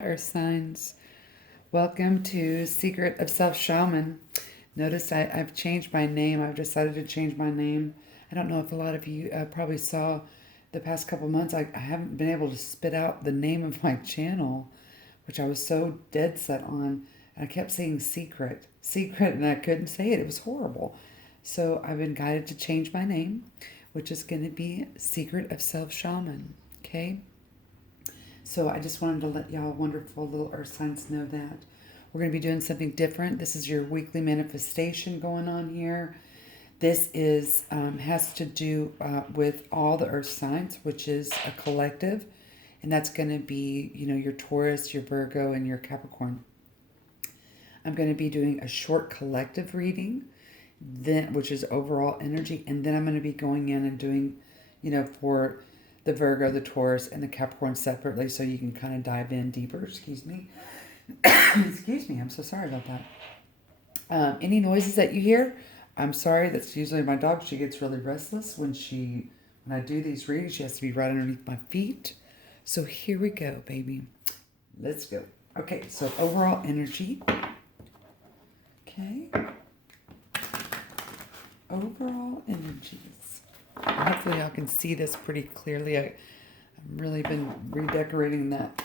Earth signs. Welcome to Secret of Self Shaman. Notice I've changed my name. I've decided to change my name. I don't know if a lot of you probably saw the past couple months. I haven't been able to spit out the name of my channel, which I was so dead set on. And I kept saying secret, secret, and I couldn't say it. It was horrible. So I've been guided to change my name, which is going to be Secret of Self Shaman. Okay? So I just wanted to let y'all wonderful little earth signs know that. We're going to be doing something different. This is your weekly manifestation going on here. This is has to do with all the earth signs, which is a collective. And that's going to be, your Taurus, your Virgo, and your Capricorn. I'm going to be doing a short collective reading, then which is overall energy. And then I'm going to be going in and doing, for the Virgo, the Taurus, and the Capricorn separately, so you can kind of dive in deeper. Excuse me. Excuse me. I'm so sorry about that. Any noises that you hear, I'm sorry. That's usually my dog. She gets really restless when I do these readings. She has to be right underneath my feet. So here we go, baby. Let's go. Okay. So overall energy. Okay. Overall energies. Hopefully y'all can see this pretty clearly. I've really been redecorating that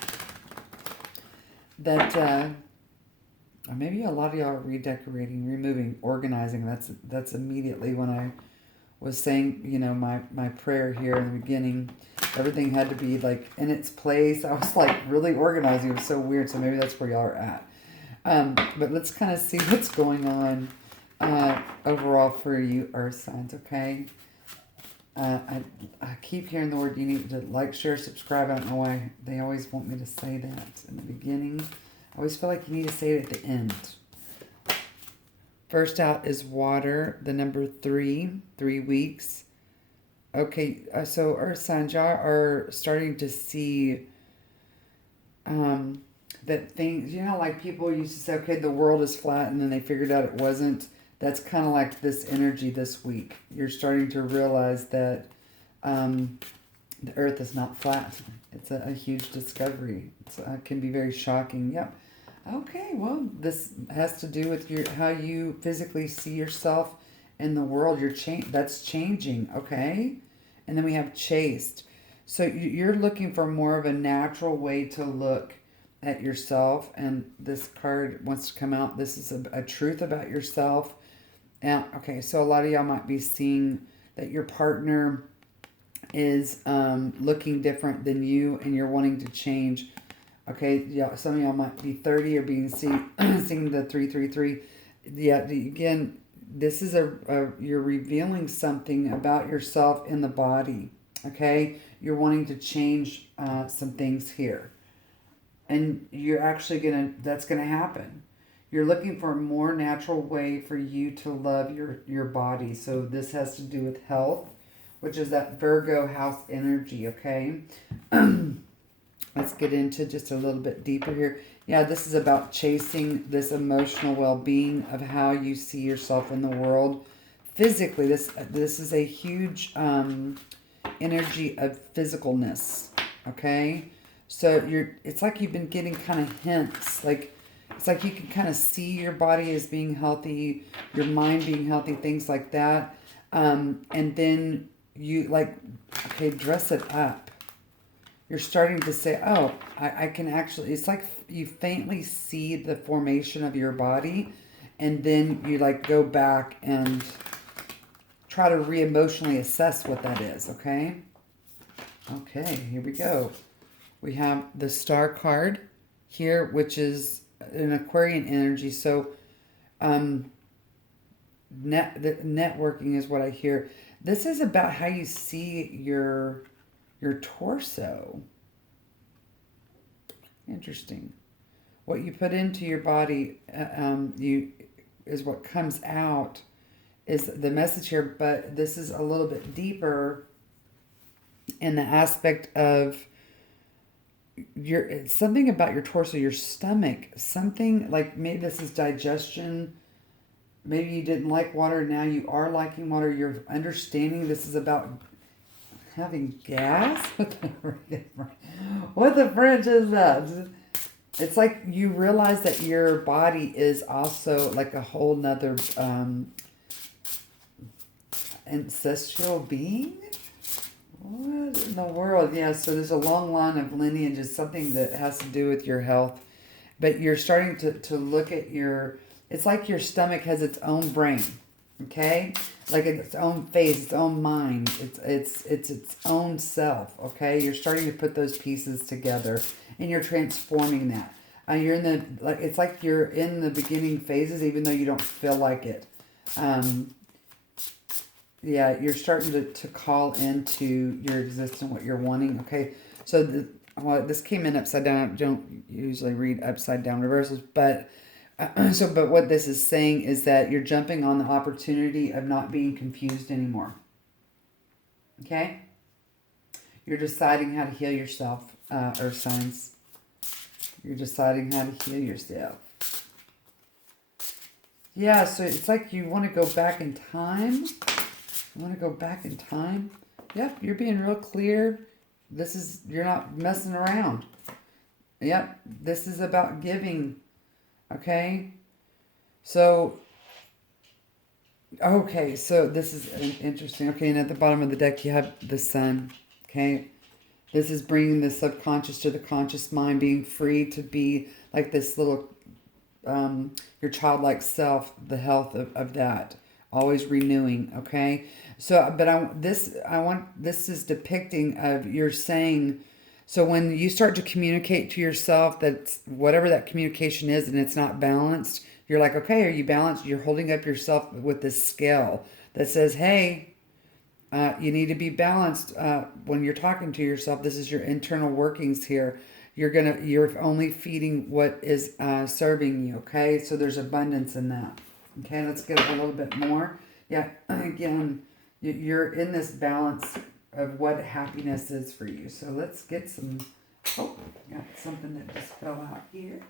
or maybe a lot of y'all are redecorating, removing, organizing. That's immediately when I was saying, my prayer here in the beginning. Everything had to be like in its place. I was like really organizing. It was so weird. So maybe that's where y'all are at. But let's kind of see what's going on overall for you earth signs, okay? I keep hearing the word you need to like, share, subscribe. I don't know why they always want me to say that in the beginning. I always feel like you need to say it at the end. First out is water, the number 3 weeks. Okay, so earth signs, y'all are starting to see that things, like people used to say, okay, the world is flat, and then they figured out it wasn't. That's kind of like this energy this week. You're starting to realize that the earth is not flat. It's a huge discovery. It can be very shocking. Yep. Okay, well, this has to do with how you physically see yourself in the world. That's changing, okay? And then we have chaste. So you're looking for more of a natural way to look at yourself, and this card wants to come out. This is a truth about yourself. And okay, so a lot of y'all might be seeing that your partner is looking different than you, and you're wanting to change. Okay, yeah, some of y'all might be 30 or being seeing the 333. Yeah, again, this is you're revealing something about yourself in the body. Okay, you're wanting to change some things here, and you're actually that's gonna happen. You're looking for a more natural way for you to love your body. So this has to do with health, which is that Virgo house energy, okay? Let's get into just a little bit deeper here. Yeah, this is about chasing this emotional well-being of how you see yourself in the world. Physically, this is a huge energy of physicalness, okay? So it's like you've been getting kind of hints, like it's like you can kind of see your body as being healthy, your mind being healthy, things like that. And then you okay, dress it up. You're starting to say, oh, I can actually, it's like you faintly see the formation of your body, and then you go back and try to re-emotionally assess what that is, okay? Okay, here we go. We have the star card here, which is an Aquarian energy. So the networking is what I hear. This is about how you see your torso. Interesting. What you put into your body is what comes out, is the message here. But this is a little bit deeper in the aspect of it's something about your torso, your stomach, something like maybe this is digestion. Maybe you didn't like water, now you are liking water. You're understanding this is about having gas. What the French is that? It's like you realize that your body is also like a whole nother ancestral being. What in the world? Yeah, so there's a long line of lineages, something that has to do with your health. But you're starting to look at your, it's like your stomach has its own brain, okay? Like its own face, its own mind, it's its own self, okay? You're starting to put those pieces together and you're transforming that. You're in the, like, it's like you're in the beginning phases even though you don't feel like it. Yeah, you're starting to call into your existence what you're wanting. Okay, so well, this came in upside down. I don't usually read upside down reversals, but but what this is saying is that you're jumping on the opportunity of not being confused anymore. Okay, you're deciding how to heal yourself, Earth signs. You're deciding how to heal yourself. Yeah, so it's like you want to go back in time. You want to go back in time? Yep, you're being real clear. You're not messing around. Yep, this is about giving. Okay? So, okay, so this is interesting. Okay, and at the bottom of the deck, you have the sun. Okay? This is bringing the subconscious to the conscious mind, being free to be like this little, your childlike self, the health of that. Always renewing, okay? So, but this is depicting of you're saying, so when you start to communicate to yourself that whatever that communication is and it's not balanced, you're like, okay, are you balanced? You're holding up yourself with this scale that says, hey, you need to be balanced when you're talking to yourself. This is your internal workings here. You're only feeding what is serving you, okay? So there's abundance in that. Okay, let's get a little bit more. Yeah, again, you're in this balance of what happiness is for you. So let's get some, oh, got something that just fell out here.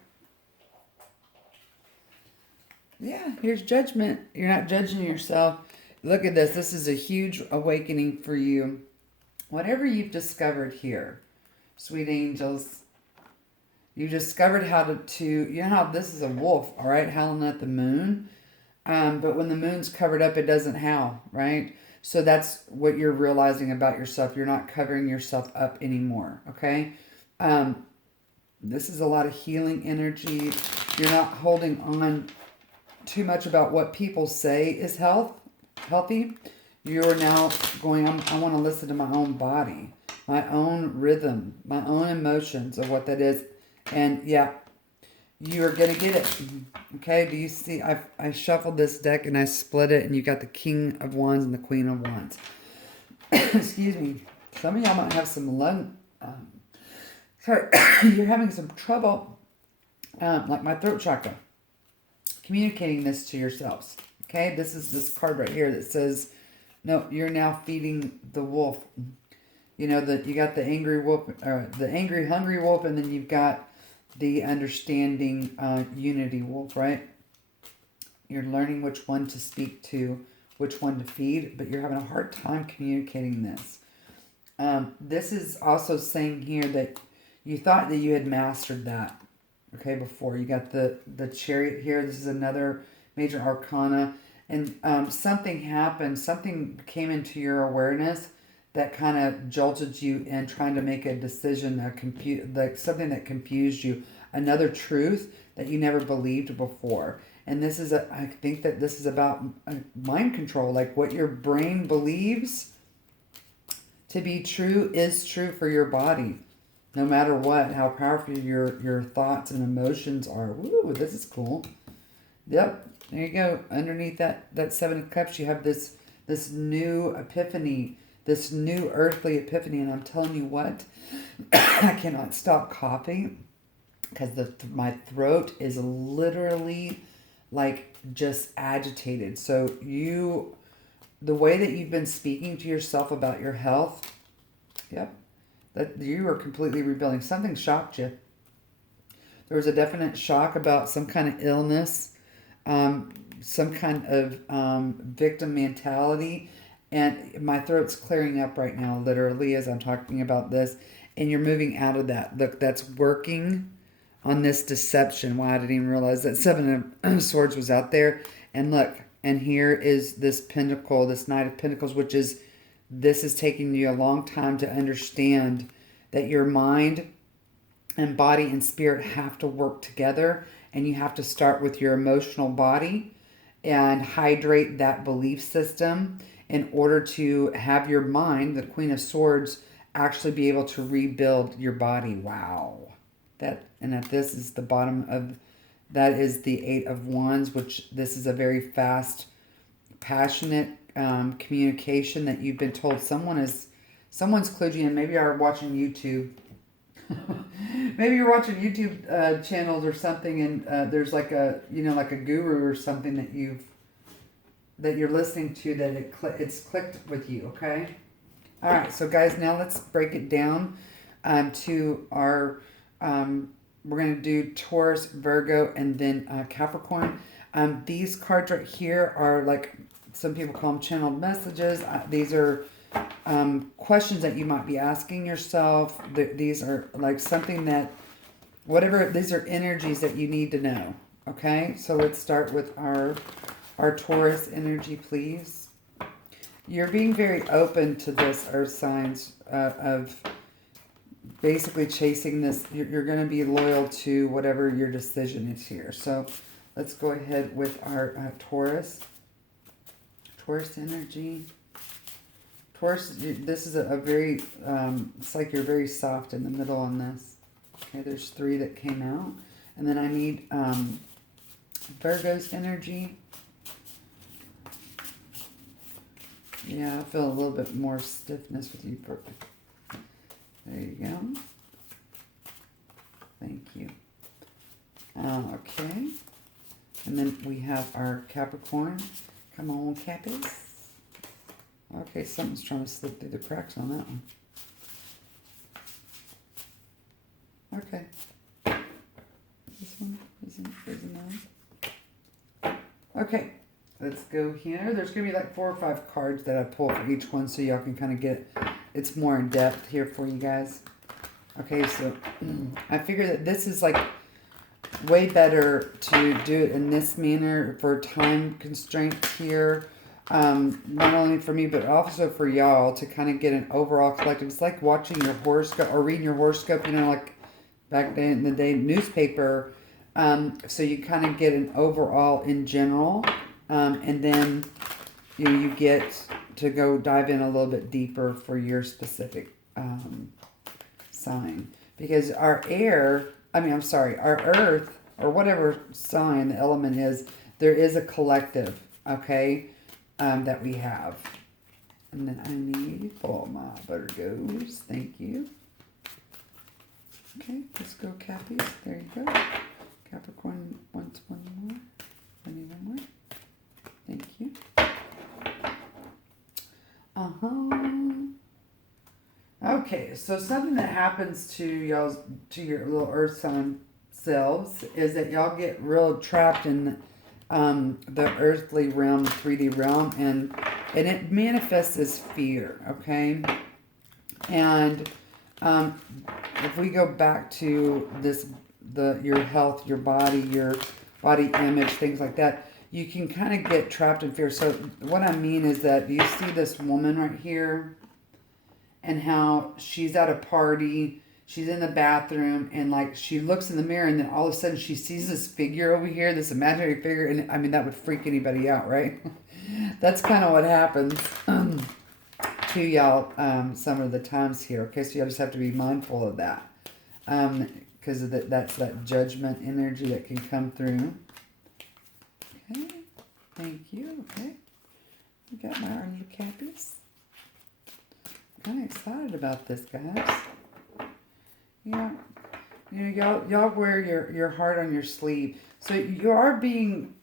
Yeah, here's judgment. You're not judging yourself. Look at this. This is a huge awakening for you. Whatever you've discovered here, sweet angels, you discovered how to you know how this is a wolf, all right, howling at the moon. But when the moon's covered up, it doesn't howl, right? So that's what you're realizing about yourself. You're not covering yourself up anymore, okay? This is a lot of healing energy. You're not holding on too much about what people say is healthy. You're now going, I want to listen to my own body, my own rhythm, my own emotions of what that is. And yeah, you're going to get it. Okay, do you see? I shuffled this deck and I split it, and you got the King of Wands and the Queen of Wands. Excuse me. Some of y'all might have some lung. Sorry, you're having some trouble, like my throat chakra, communicating this to yourselves. Okay, this is this card right here that says, no, you're now feeding the wolf. You know that you got the angry wolf, the angry, hungry wolf, and then you've got the understanding unity wolf, right? You're learning which one to speak to, which one to feed, but you're having a hard time communicating this. This is also saying here that you thought that you had mastered that, okay, before. You got the Chariot here. This is another major arcana. And something happened, something came into your awareness that kind of jolted you in trying to make a decision, like something that confused you, another truth that you never believed before. And this is, I think that this is about mind control, like what your brain believes to be true is true for your body. No matter what, how powerful your thoughts and emotions are. Woo, this is cool. Yep, there you go. Underneath that Seven of Cups, you have this new epiphany, this new earthly epiphany. And I'm telling you what, I cannot stop coughing because my throat is literally like just agitated. So the way that you've been speaking to yourself about your health, yep, that you are completely rebuilding. Something shocked you. There was a definite shock about some kind of illness, some kind of victim mentality. And my throat's clearing up right now, literally, as I'm talking about this. And you're moving out of that. Look, that's working. on this deception. Wow, I didn't even realize that Seven of Swords was out there. And look, and here is this Pentacle, this Knight of Pentacles, which is, this is taking you a long time to understand that your mind and body and spirit have to work together, and you have to start with your emotional body and hydrate that belief system in order to have your mind, the Queen of Swords, actually be able to rebuild your body. Wow. That this is the bottom of, that is the Eight of Wands, which this is a very fast, passionate communication that you've been told. Someone's clued you in. Maybe you're watching YouTube. Maybe you're watching YouTube channels or something, and there's like a, like a guru or something that you're listening to, that it's clicked with you. Okay. All right. So guys, now let's break it down to our. We're going to do Taurus, Virgo, and then Capricorn. These cards right here are like, some people call them channeled messages. These are questions that you might be asking yourself. These are like something that, whatever, these are energies that you need to know. Okay, so let's start with our Taurus energy, please. You're being very open to this, earth signs, of basically chasing this. You're going to be loyal to whatever your decision is here. So let's go ahead with our Taurus energy. Taurus, this is a very, it's like you're very soft in the middle on this. Okay, there's 3 that came out. And then I need Virgo's energy. Yeah, I feel a little bit more stiffness with you. Perfect. There you go. Thank you. Okay. And then we have our Capricorn. Come on, Cappies. Okay, something's trying to slip through the cracks on that one. Okay. This one isn't on. Okay. Let's go here. There's going to be like 4 or 5 cards that I pull for each one, so y'all can kind of get, it's more in depth here for you guys. Okay, so I figure that this is like way better to do it in this manner for time constraints here. Not only for me, but also for y'all to kind of get an overall collective. It's like watching your horoscope or reading your horoscope, like back then in the day, newspaper. So you kind of get an overall in general. And then you get to go dive in a little bit deeper for your specific sign. Because our our earth, or whatever sign the element is, there is a collective, okay, that we have. And then I need all my Virgos. Thank you. Okay, let's go, Cappies. There you go. Capricorn wants one more. I need one more. Thank you. Okay, so something that happens to your little earth sign selves is that y'all get real trapped in the earthly realm, 3D realm, and it manifests as fear, okay? And if we go back to your health, your body image, things like that, you can kind of get trapped in fear. So what I mean is that you see this woman right here and how she's at a party, she's in the bathroom, and like she looks in the mirror, and then all of a sudden she sees this figure over here, this imaginary figure, and I mean, that would freak anybody out, right? That's kind of what happens to y'all some of the times here, okay? So you just have to be mindful of that, because that's that judgment energy that can come through. Okay, thank you. Okay, we got our little Cappies. I'm kind of excited about this, guys. Yeah, y'all wear your heart on your sleeve. So you are being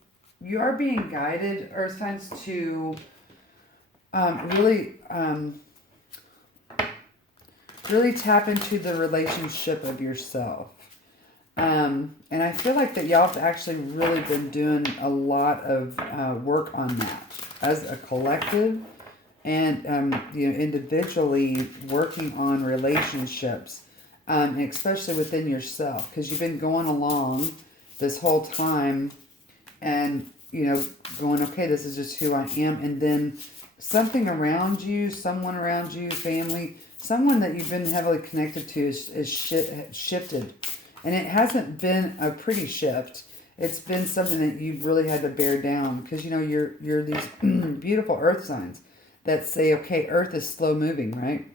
guided, Earth signs, to really tap into the relationship of yourself. And I feel like that y'all have actually really been doing a lot of work on that as a collective, and individually working on relationships. and especially within yourself, because you've been going along this whole time and, you know, going, okay, this is just who I am. And then something around you, someone around you, family, someone that you've been heavily connected to is shifted. And it hasn't been a pretty shift. It's been something that you've really had to bear down, because, you know, you're these beautiful earth signs that say, okay, earth is slow moving, right?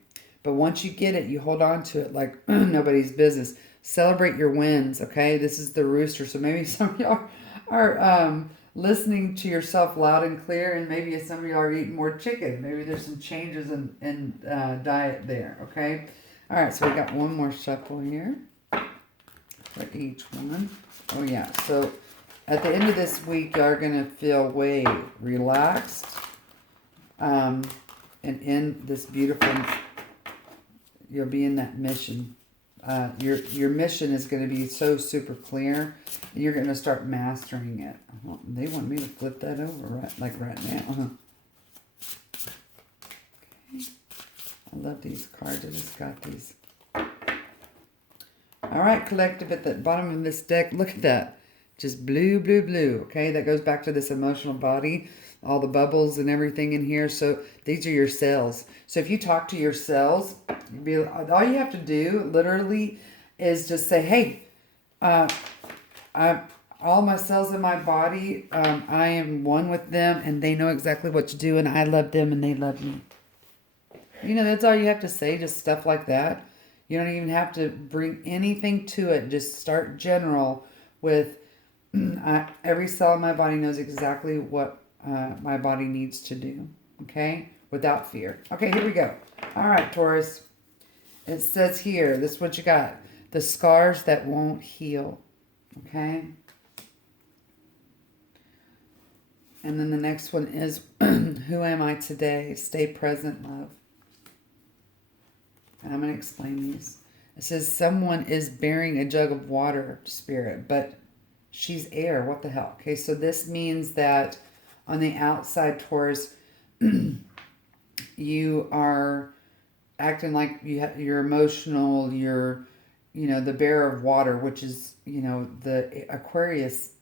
But once you get it, you hold on to it like nobody's business. Celebrate your wins, okay? This is the rooster. So maybe some of y'all are listening to yourself loud and clear, and maybe some of y'all are eating more chicken. Maybe there's some changes in diet there, okay? All right, so we got one more shuffle here for each one. Oh, yeah. So at the end of this week, y'all are going to feel way relaxed. And in this beautiful, you'll be in that mission. Your mission is going to be so super clear, and you're going to start mastering it. Well, they want me to flip that over right now. Okay. I love these cards. I just got these. All right, collective, at the bottom of this deck, look at that. Just blue, blue, blue. Okay, that goes back to this emotional body, all the bubbles and everything in here. So these are your cells. So if you talk to your cells, all you have to do literally is just say, hey, all my cells in my body, I am one with them, and they know exactly what to do, and I love them and they love me. You know, that's all you have to say, just stuff like that. You don't even have to bring anything to it. Just start general with every cell in my body knows exactly what my body needs to do. Okay? Without fear. Okay, here we go. All right, Taurus. It says here, this is what you got. The scars that won't heal. Okay? And then the next one is, who am I today? Stay present, love. And I'm going to explain these. It says someone is bearing a jug of water, spirit, but she's air. What the hell? Okay, so this means that on the outside, Taurus, you are acting like you're emotional, you're, you know, the bearer of water, which is, you know, the Aquarius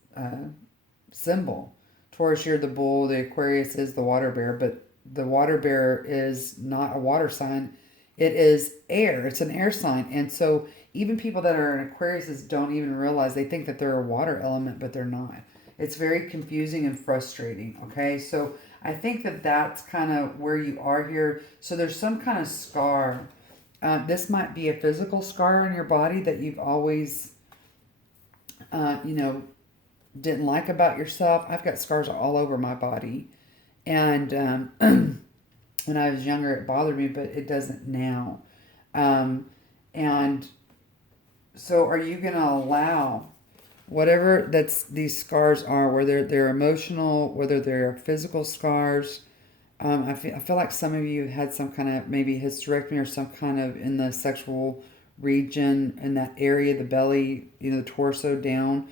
symbol. Taurus, you're the bull, the Aquarius is the water bearer, but the water bearer is not a water sign. It is air. It's an air sign. And so even people that are in Aquarius don't even realize, they think that they're a water element, but they're not. It's very confusing and frustrating, okay? So I think that that's kind of where you are here. So there's some kind of scar. This might be a physical scar in your body that you've always, you know, didn't like about yourself. I've got scars all over my body. And when I was younger, it bothered me, but it doesn't now. And so are you going to allow whatever these scars are, whether they're emotional, whether they're physical scars? I feel like some of you had some kind of maybe hysterectomy or some kind of in the sexual region, in that area, the belly, you know, the torso down,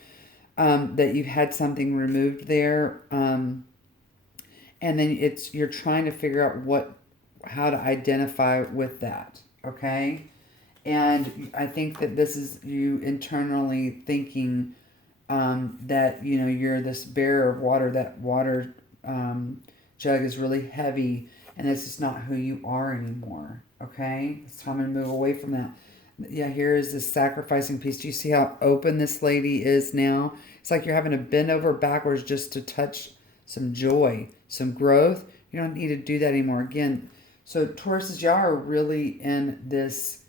that you've had something removed there. And then you're trying to figure out how to identify with that, okay? And I think that this is you internally thinking that, you know, you're this bearer of water. That water jug is really heavy, and this is not who you are anymore, okay? It's time to move away from that. Yeah, here is this sacrificing piece. Do you see how open this lady is now? It's like you're having to bend over backwards just to touch some joy, some growth. You don't need to do that anymore. Again, so Tauruses, y'all are really in this,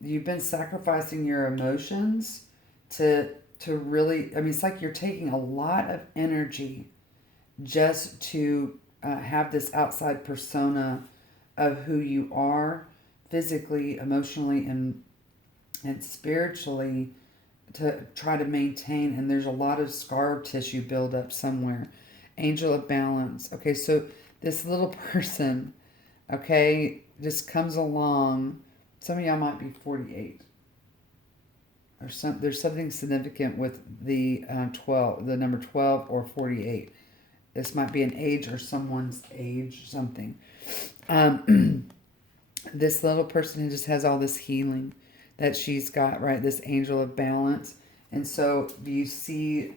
you've been sacrificing your emotions to really, I mean, it's like you're taking a lot of energy just to have this outside persona of who you are physically, emotionally, and spiritually, to try to maintain. And there's a lot of scar tissue buildup somewhere. Angel of balance. Okay, so this little person, okay, just comes along. Some of y'all might be 48. Or there's something significant with the 12, the number 12 or 48. This might be an age or someone's age, something. This little person who just has all this healing. that she's got, right? This angel of balance. And so do you see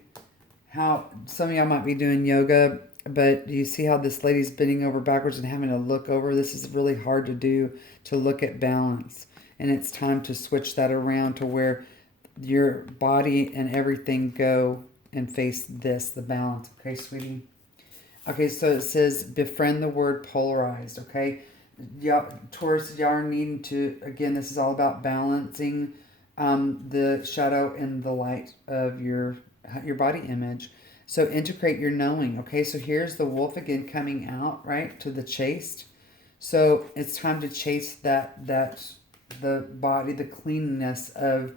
how some of y'all might be doing yoga, but do you see how this lady's bending over backwards and having to look over? This is really hard to do, to look at balance. And it's time to switch that around to where your body and everything go and face this, the balance. Okay, sweetie? Okay, so it says befriend the word polarized, okay? Y'all, Taurus, y'all are needing to, again, this is all about balancing the shadow and the light of your body image. So integrate your knowing, okay? So here's the wolf again coming out, right, to the chased. So it's time to chase the body, the cleanness of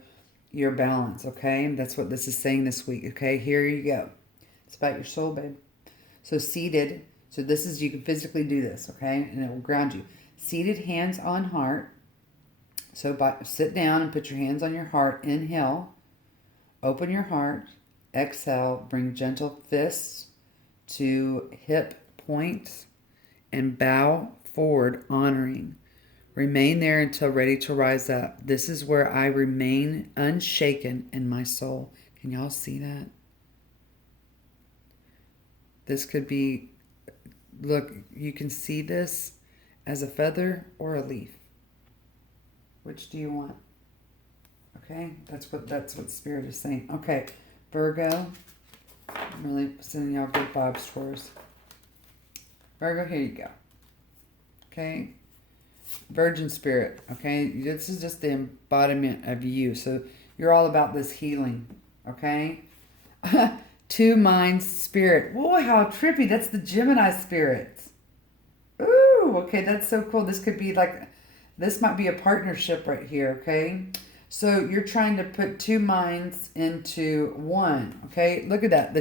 your balance, okay? That's what this is saying this week, okay? Here you go. It's about your soul, babe. So seated, so this is, you can physically do this, okay? And it will ground you. Seated, hands on heart. So sit down and put your hands on your heart. Inhale, open your heart. Exhale, bring gentle fists to hip points and bow forward, honoring. Remain there until ready to rise up. This is where I remain unshaken in my soul. Can y'all see that? This could be, look, you can see this as a feather or a leaf. Which do you want? Okay, that's what Spirit is saying. Okay, Virgo, I'm really sending y'all good vibes, Taurus. Virgo, here you go. Okay, Virgin Spirit, okay? This is just the embodiment of you. So you're all about this healing, okay? Two minds, spirit. Whoa, how trippy. That's the Gemini spirit. Ooh, okay, that's so cool. This could be like, this might be a partnership right here, okay? So you're trying to put two minds into one, okay? Look at that.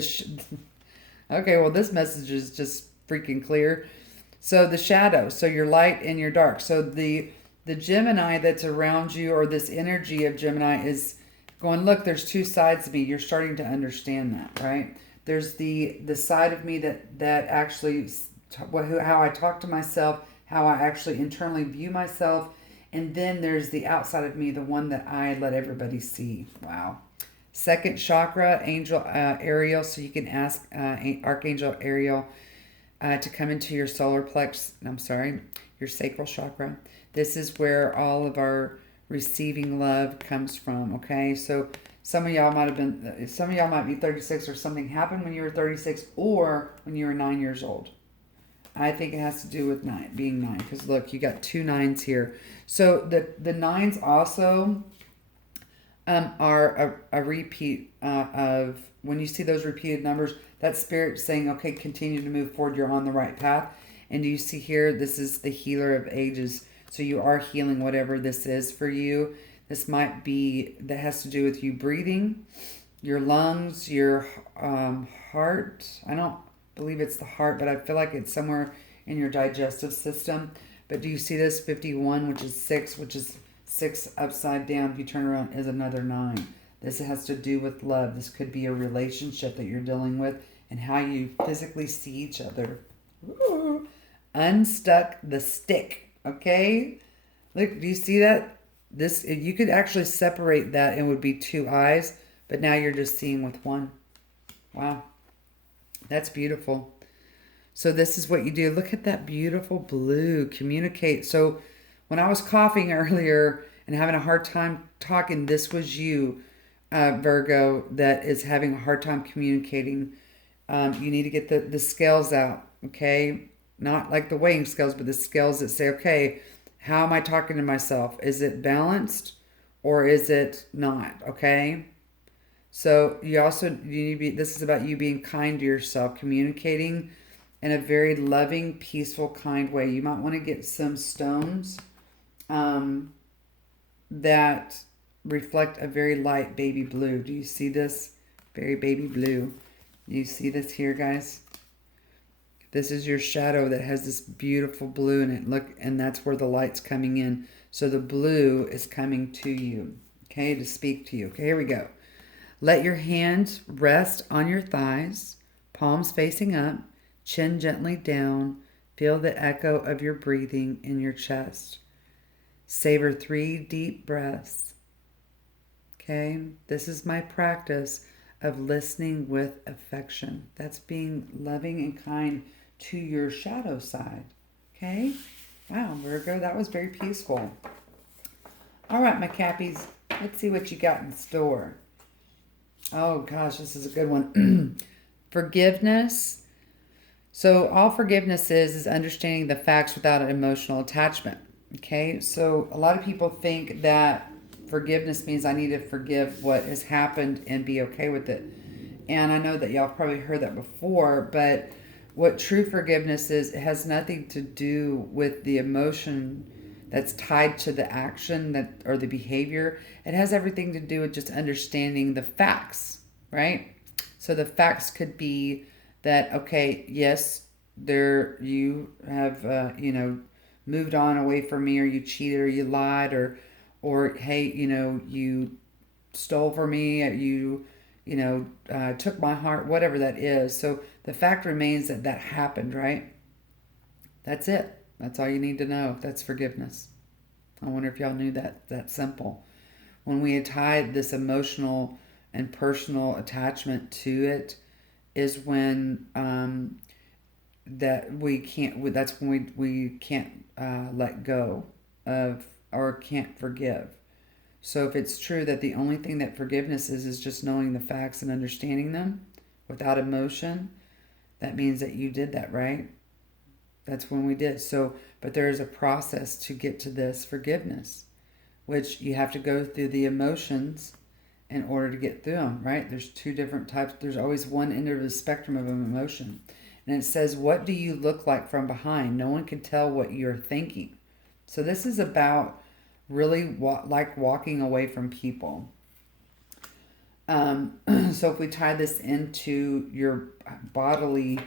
Okay, well, this message is just freaking clear. So the shadow, so your light and your dark. So the Gemini that's around you, or this energy of Gemini, is going, look, there's two sides of me. You're starting to understand that, right? There's the side of me that actually, how I talk to myself, how I actually internally view myself. And then there's the outside of me, the one that I let everybody see. Wow. Second chakra, Angel Ariel. So you can ask Archangel Ariel to come into your solar plex. I'm sorry, your sacral chakra. This is where all of our receiving love comes from, okay? So some of y'all might be 36, or something happened when you were 36, or when you were 9 years old. I think it has to do with being 9, because look, you got 2 9s here. So the 9s also are a repeat of, when you see those repeated numbers, that Spirit saying, okay, continue to move forward. You're on the right path. And do you see here, this is the healer of ages. So you are healing whatever this is for you. This might be, that has to do with you breathing, your lungs, your heart. I don't believe it's the heart, but I feel like it's somewhere in your digestive system. But do you see this 51, which is 6, which is 6 upside down, if you turn around, is another 9. This has to do with love. This could be a relationship that you're dealing with and how you physically see each other. Ooh. Unstuck the stick, okay? Look, do you see that? This, you could actually separate that and it would be 2 eyes, but now you're just seeing with 1. Wow. That's beautiful. So this is what you do. Look at that beautiful blue. Communicate. So when I was coughing earlier and having a hard time talking, this was you, Virgo, that is having a hard time communicating. You need to get the scales out, okay? Not like the weighing scales, but the scales that say, okay, how am I talking to myself? Is it balanced or is it not, okay? So you need to be, this is about you being kind to yourself, communicating in a very loving, peaceful, kind way. You might want to get some stones that reflect a very light baby blue. Do you see this? Very baby blue. You see this here, guys? This is your shadow that has this beautiful blue in it. Look, and that's where the light's coming in. So the blue is coming to you, okay, to speak to you. Okay, here we go. Let your hand rest on your thighs, palms facing up, chin gently down. Feel the echo of your breathing in your chest. Savor 3 deep breaths. Okay? This is my practice of listening with affection. That's being loving and kind to your shadow side. Okay? Wow, Virgo, that was very peaceful. All right, my Cappies, let's see what you got in store. Oh, gosh, this is a good one. Forgiveness. So, all forgiveness is understanding the facts without an emotional attachment. Okay? So, a lot of people think that forgiveness means I need to forgive what has happened and be okay with it. And I know that y'all probably heard that before, but what true forgiveness is, it has nothing to do with the emotion that's tied to the action that or the behavior. It has everything to do with just understanding the facts, right? So the facts could be that, okay, yes, there you have moved on away from me, or you cheated, or you lied, or hey, you stole from me, took my heart, whatever that is. So the fact remains that that happened, right? That's it. That's all you need to know. That's forgiveness. I wonder if y'all knew that simple. When we tie this emotional and personal attachment to it, is when that we can't. That's when we can't let go of, or can't forgive. So if it's true that the only thing that forgiveness is just knowing the facts and understanding them without emotion, that means that you did that, right? That's when we did. So, but there is a process to get to this forgiveness, which you have to go through the emotions in order to get through them, right? There's two different types. There's always one end of the spectrum of an emotion. And it says, what do you look like from behind? No one can tell what you're thinking. So this is about really like walking away from people. So if we tie this into your bodily,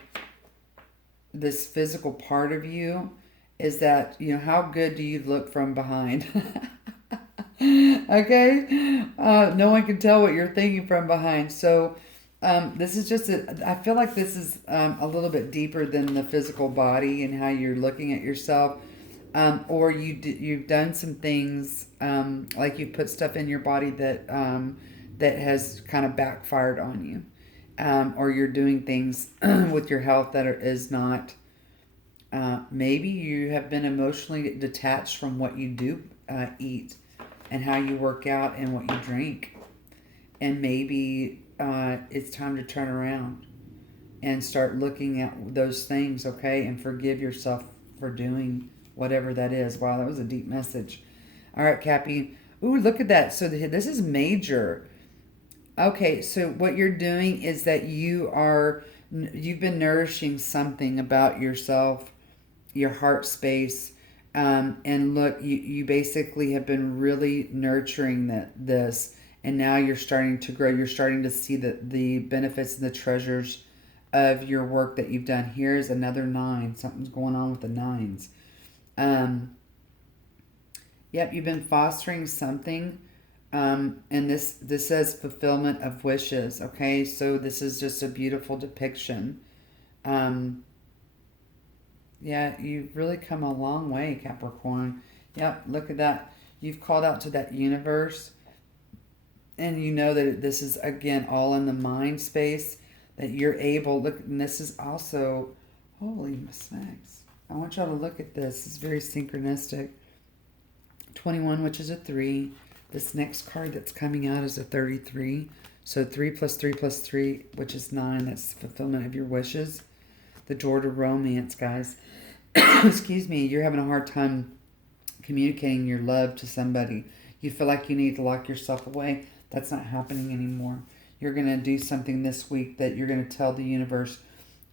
this physical part of you, is that, how good do you look from behind? Okay? No one can tell what you're thinking from behind. So this is just, I feel like this is a little bit deeper than the physical body and how you're looking at yourself. Or you've done some things, like you put stuff in your body that that has kind of backfired on you, or you're doing things with your health that is not. Maybe you have been emotionally detached from what you do eat, and how you work out and what you drink, and maybe it's time to turn around and start looking at those things, okay, and forgive yourself for doing whatever that is. Wow, that was a deep message. All right, Cappy. Ooh, look at that. So this is major. Okay, so what you're doing is that you've been nourishing something about yourself, your heart space, and look, you basically have been really nurturing this, and now you're starting to grow. You're starting to see the benefits and the treasures of your work that you've done. Here's another 9. Something's going on with the 9s. Yep, you've been fostering something, and this says fulfillment of wishes. Okay, so this is just a beautiful depiction. Yeah, you've really come a long way, Capricorn. Yep, look at that. You've called out to that universe, and you know that this is, again, all in the mind space, that you're able. Look, and this is also, holy smacks. I want y'all to look at this. It's very synchronistic. 21, which is a 3. This next card that's coming out is a 33. So 3 plus 3 plus 3, which is 9. That's the fulfillment of your wishes. The door to romance, guys. Excuse me. You're having a hard time communicating your love to somebody. You feel like you need to lock yourself away. That's not happening anymore. You're going to do something this week that you're going to tell the universe,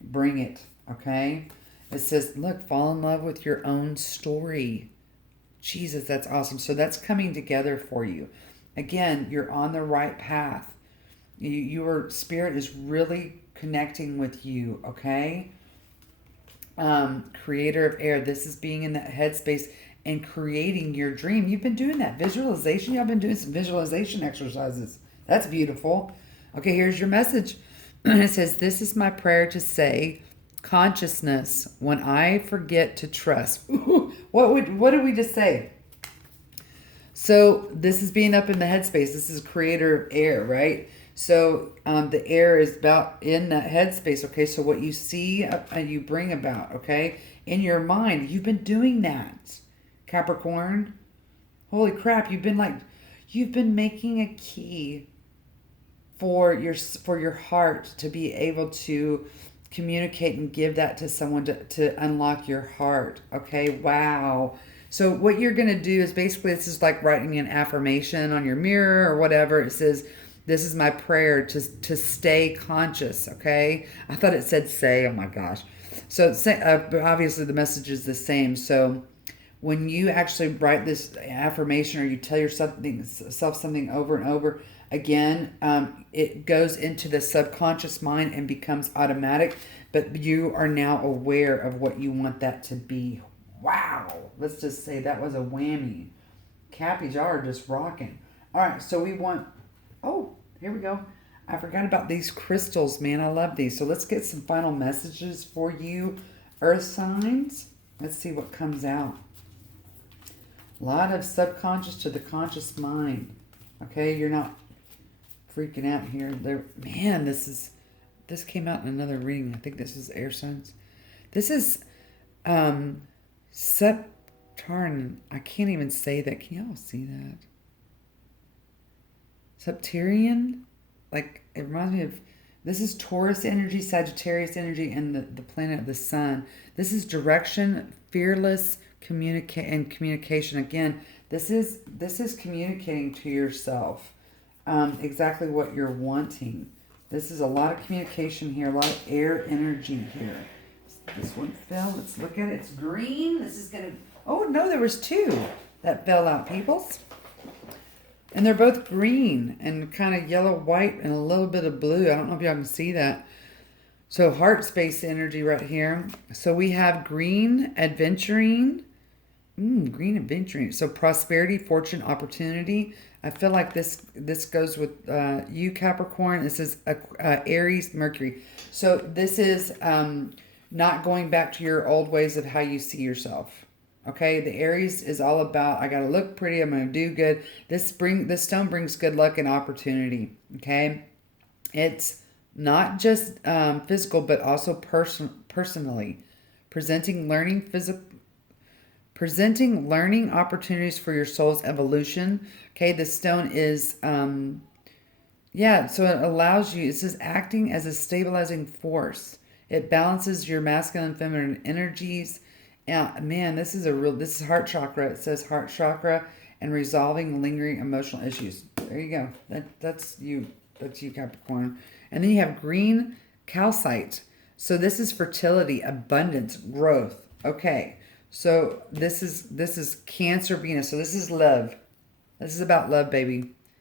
bring it, okay? It says, look, fall in love with your own story. Jesus, that's awesome. So that's coming together for you. Again, you're on the right path. Your spirit is really connecting with you, okay? Creator of air. This is being in that headspace and creating your dream. You've been doing that visualization. Y'all been doing some visualization exercises. That's beautiful. Okay, here's your message. It says, this is my prayer to say, consciousness, when I forget to trust. What did we just say? So So this is being up in the headspace. This is creator of air, right? So the air is about in that headspace, okay? So what you see, you bring about, okay? In your mind, you've been doing that, Capricorn. Holy crap, you've been making a key for your heart to be able to communicate and give that to someone to unlock your heart. Okay, wow. So what you're going to do is basically, this is like writing an affirmation on your mirror or whatever. It says, this is my prayer to stay conscious. Okay, I thought it said say. Oh my gosh. So obviously the message is the same. So when you actually write this affirmation or you tell yourself something over and over again, it goes into the subconscious mind and becomes automatic, but you are now aware of what you want that to be. Wow. Let's just say that was a whammy. Cappies are just rocking. All right, so we want, oh, here we go. I forgot about these crystals, man. I love these. So let's get some final messages for you, earth signs. Let's see what comes out. A lot of subconscious to the conscious mind. Okay, you're not freaking out here. Man, this came out in another reading. I think this is air signs. This is Septarn. I can't even say that. Can y'all see that? Septarian? Like, it reminds me of, this is Taurus energy, Sagittarius energy, and the planet of the sun. This is direction, fearless, communication. Again, this is communicating to yourself exactly what you're wanting. This is a lot of communication here, a lot of air energy here. This one fell. Let's look at it. It's green. This is gonna. Oh no, there was two that fell out, peoples. And they're both green and kind of yellow, white, and a little bit of blue. I don't know if y'all can see that. So heart space energy right here. So we have green, adventuring. Green adventuring. So prosperity, fortune, opportunity. I feel like this goes with you, Capricorn. This is Aries, Mercury. So this is not going back to your old ways of how you see yourself. Okay, the Aries is all about, I gotta look pretty, I'm gonna do good. This stone brings good luck and opportunity. Okay, it's not just physical, but also personally, presenting learning opportunities for your soul's evolution. Okay, the stone is so it allows you. It says acting as a stabilizing force. It balances your masculine and feminine energies. Man, this is heart chakra. It says heart chakra and resolving lingering emotional issues. There you go. That's you. That's you, Capricorn. And then you have green calcite. So this is fertility, abundance, growth. Okay. So this is Cancer Venus. So this is love. This is about love, baby.